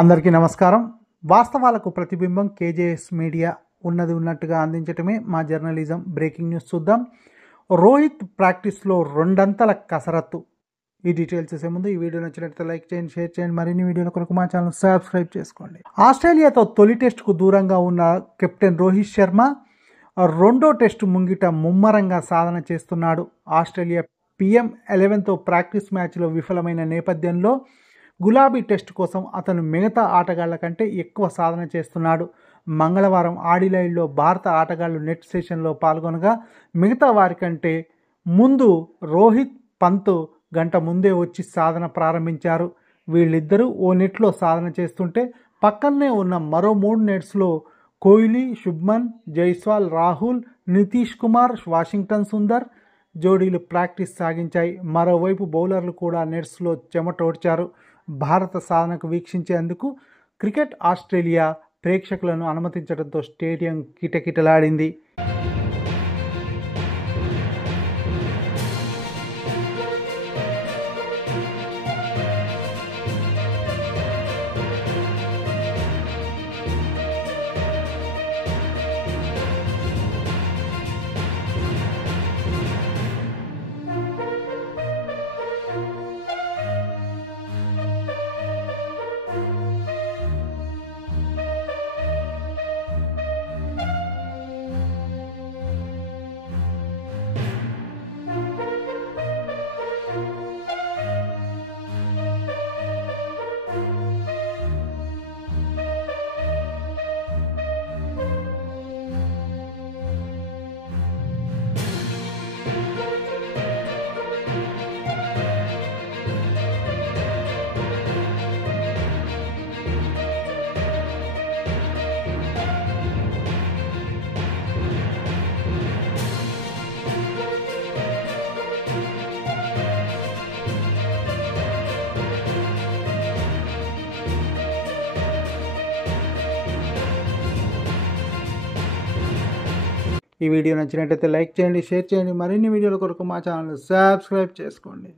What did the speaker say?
అందరికీ నమస్కారం. వాస్తవాలకు ప్రతిబింబం కేజేఎస్ మీడియా ఉన్నది ఉన్నట్టుగా అందించటమే మా జర్నలిజం. బ్రేకింగ్ న్యూస్ చూద్దాం. రోహిత్ ప్రాక్టీస్లో రెండంతల కసరత్తు. ఈ డీటెయిల్స్ చూసే ముందు ఈ వీడియో నచ్చినట్లయితే లైక్ చేయండి, షేర్ చేయండి. మరిన్ని వీడియోల కొరకు మా ఛానల్ సబ్స్క్రైబ్ చేసుకోండి. ఆస్ట్రేలియాతో తొలి టెస్టుకు దూరంగా ఉన్న కెప్టెన్ రోహిత్ శర్మ రెండో టెస్టు ముంగిట ముమ్మరంగా సాధన చేస్తున్నాడు. ఆస్ట్రేలియా PM11తో ప్రాక్టీస్ మ్యాచ్లో విఫలమైన నేపథ్యంలో గులాబీ టెస్ట్ కోసం అతను మిగతా ఆటగాళ్ల కంటే ఎక్కువ సాధన చేస్తున్నాడు. మంగళవారం ఆడిలైడ్లో భారత ఆటగాళ్లు నెట్ సెషన్లో పాల్గొనగా మిగతా వారికంటే ముందు రోహిత్, పంత్ గంట ముందే వచ్చి సాధన ప్రారంభించారు. వీళ్ళిద్దరూ ఓ నెట్లో సాధన చేస్తుంటే పక్కనే ఉన్న మరో 3 నెట్స్లో కోహ్లీ, శుభ్మన్, జైస్వాల్, రాహుల్, నితీష్ కుమార్, వాషింగ్టన్ సుందర్ జోడీలు ప్రాక్టీస్ సాగించాయి. మరోవైపు బౌలర్లు కూడా నెట్స్లో చెమటోడ్చారు. భారత సాధనకు వీక్షించేందుకు క్రికెట్ ఆస్ట్రేలియా ప్రేక్షకులను అనుమతించడంతో స్టేడియం కిటకిటలాడింది. ఈ వీడియో నచ్చినట్లయితే లైక్ చేయండి, షేర్ చేయండి. మరిన్ని వీడియోల కొరకు మా ఛానల్ సబ్స్క్రైబ్ చేసుకోండి.